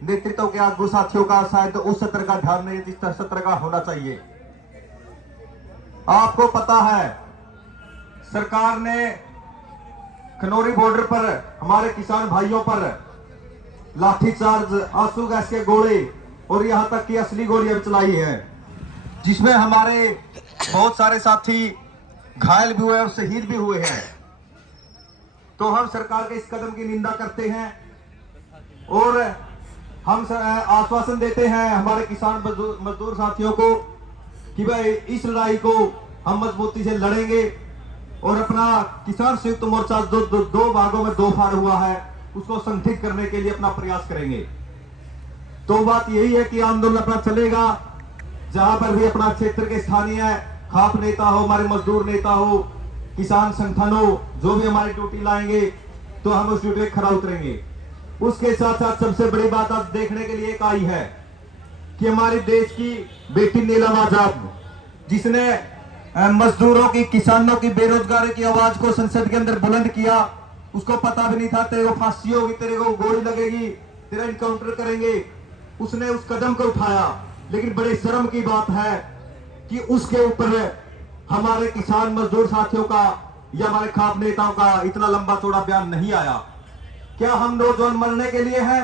नेतृत्व के आगू साथियों का शायद उस सत्र का ध्यान नहीं, जिस सत्र का होना चाहिए। आपको पता है सरकार ने खनौरी बॉर्डर पर हमारे किसान भाइयों पर लाठीचार्ज, आंसू गैस के गोले और यहां तक कि असली गोलियां चलाई है, जिसमें हमारे बहुत सारे साथी घायल भी हुए और शहीद भी हुए हैं। तो हम सरकार के इस कदम की निंदा करते हैं और हम आश्वासन देते हैं हमारे किसान मजदूर साथियों को कि भाई इस लड़ाई को हम मजबूती से लड़ेंगे और अपना किसान संयुक्त मोर्चा जो दो भागों में दो फाड़ हुआ है उसको संगठित करने के लिए अपना प्रयास करेंगे। तो बात यही है कि आंदोलन अपना चलेगा, जहां पर भी अपना क्षेत्र के स्थानीय खाप नेता हो, हमारे मजदूर नेता हो, किसान संगठन हो, जो भी हमारी ड्यूटी लाएंगे तो हम उस ड्यूटी में खरा उतरेंगे। उसके साथ साथ सबसे बड़ी बात आज देखने के लिए एक आई है कि हमारे देश की बेटी नीलम आजाद, जिसने मजदूरों की, किसानों की, बेरोजगारी की आवाज को संसद के अंदर बुलंद किया, उसको पता भी नहीं था तेरे को फांसी होगी, तेरे को गोली लगेगी, तेरा इनकाउंटर करेंगे। उसने उस कदम को उठाया, लेकिन बड़े शर्म की बात है कि उसके ऊपर हमारे किसान मजदूर साथियों का या हमारे खाप नेताओं का इतना लंबा चौड़ा बयान नहीं आया। क्या हम नौजवान मरने के लिए हैं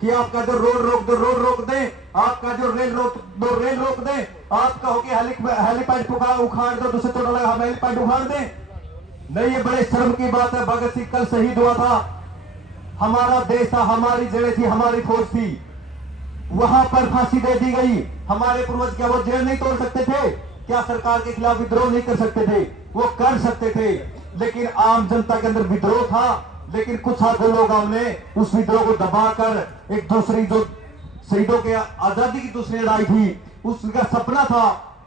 कि आपका जो रोड रोक दो रोड रोक दें, आपका जो रेल रोक दो रेल रोक दें, आप कहो कि हेलीपैड उखाड़ दो, दूसरे तो लगा हम हेलीपैड उखाड़ दें? नहीं, ये बड़े शर्म की बात है। भगत सिंह कल शहीद हुआ था, हमारा देश था, हमारी जड़ें थी, हमारी फौज थी, वहां पर फांसी दे दी गई। हमारे पूर्वज क्या वो जेल नहीं तोड़ सकते थे? क्या सरकार के खिलाफ विद्रोह नहीं कर सकते थे? वो कर सकते थे, लेकिन आम जनता के अंदर विद्रोह था। लेकिन कुछ आधे लोगों ने उस विद्रोह को दबाकर एक दूसरी जो शहीदों के आजादी की दूसरी लड़ाई थी, उसका सपना था,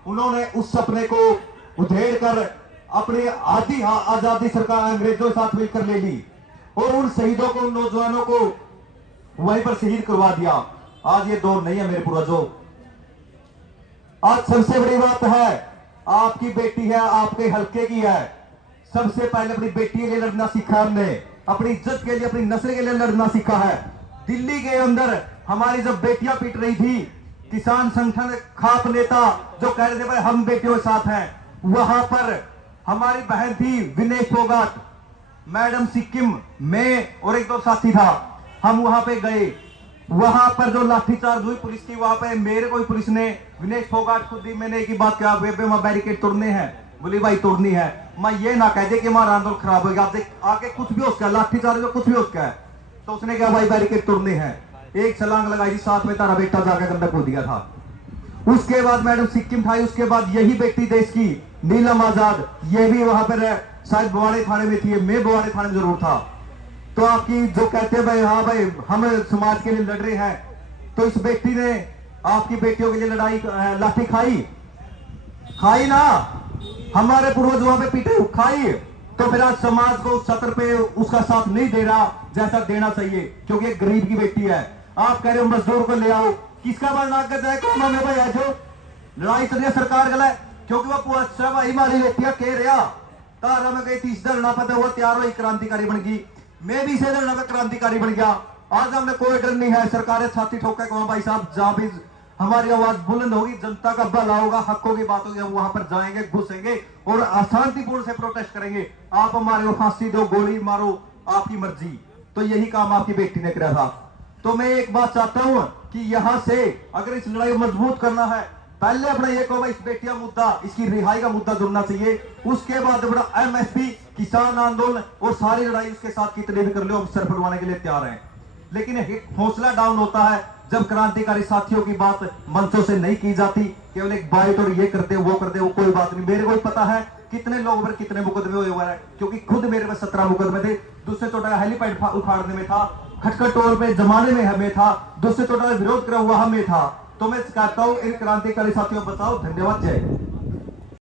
उन्होंने उस सपने को उधेड़ कर अपनी आधी आजादी सरकार अंग्रेजों के साथ मिलकर ले ली और उन शहीदों को, उन नौजवानों को वहीं पर शहीद करवा दिया। आज ये दौर नहीं है मेरे पूर्वजों। आज सबसे बड़ी बात है, आपकी बेटी है, आपके हल्के की है। सबसे पहले अपनी बेटी के लिए लड़ना सीखा हमने, अपनी इज्जत के लिए, अपनी नस्ल के लिए लड़ना सीखा है। दिल्ली के अंदर हमारी जब बेटियां पीट रही थी, किसान संगठन खाप नेता जो कह रहे थे भाई हम बेटियों के साथ हैं, वहां पर हमारी बहन थी विनेश फोगाट, मैडम सिक्किम, मैं और एक दो साथी था, हम वहां पे गए। वहां पर जो लाठीचार्ज हुई पुलिस की, वहां पे मेरे को पुलिस ने, विनेश फोगाट खुद ही, मैंने एक ही बात कहा, बेबे वहां बैरिकेड तोड़ने हैं। बोली भाई तोड़नी है, मैं ये ना कह दे कि हमारा आंदोलन खराब हो गया, आप देख आके कुछ भी उसका लाठीचार्ज कुछ भी उसका है। तो उसने कहा भाई बैरिकेड तोड़ने हैं, एक छलांग लगाई, साथ में तारा बेटा जाकर अंदर कूद दिया था। उसके बाद मैडम सिक्किम था, उसके बाद यही बेटी देश की नीलम आजाद, ये भी वहां पर शायद बवाड़े थाने में थी, मैं बवाड़े थाने में जरूर था। तो आपकी जो कहते हैं भाई हाँ भाई हम समाज के लिए लड़ रहे हैं, तो इस बेटी ने आपकी बेटियों के लिए लड़ाई लाठी खाई ना, हमारे पूर्वज वहां पे पीटे खाई। तो फिर आज समाज को उस सत्र पे उसका साथ नहीं दे रहा जैसा देना चाहिए, क्योंकि एक गरीब की बेटी है। आप कह रहे हो मजदूर को ले आओ, किसका बर्दाश्त कर जाए? कौन हमें भाई है जो लड़ाई चल रही है सरकार गला, क्योंकि वो पूरा भाई हमारी बेटियां कह रहा तारा में गई 30 धरना पता वो तैयार हुई, क्रांतिकारी बन गई, मैं भी इसे धरना में क्रांतिकारी बन गया। आज हमने कोई डर नहीं है, सरकार छाती ठोके को भाई साहब जहां भी हमारी आवाज बुलंद होगी, जनता का भला होगा, हकों की बात होगी, हम वहां पर जाएंगे, घुसेंगे और शांतिपूर्ण से प्रोटेस्ट करेंगे। आप हमारे को फांसी दो, गोली मारो, आपकी मर्जी। तो यही काम आपकी बेटी ने किया था। तो मैं एक बात चाहता हूं कि यहां से अगर इस लड़ाई को मजबूत करना है, पहले अपना ये कहो इस बेटियां मुद्दा, इसकी रिहाई का मुद्दा जुड़ना चाहिए। उसके बाद अपना एमएसपी, किसान आंदोलन और सारी लड़ाई उसके साथ कितने भी कर लो, हम सर फुलवाने के लिए तैयार हैं। लेकिन हौसला डाउन होता है जब क्रांतिकारी साथियों की बात मंचों से नहीं की जाती, केवल एक बाइट और ये करते वो करते, वो कोई बात नहीं। मेरे को पता है कितने लोगों पर कितने मुकदमे हुए हैं, क्योंकि खुद मेरे पर 17 मुकदमे थे। दूसरे चोटा हेलीपैड उखाड़ने में था, खटखट टोल पे जमाने में हमें था, दूसरे चोटा विरोध करा हुआ हमें था। तो मैं कहता हूं इन क्रांतिकारी साथियों बचाओ। धन्यवाद। जय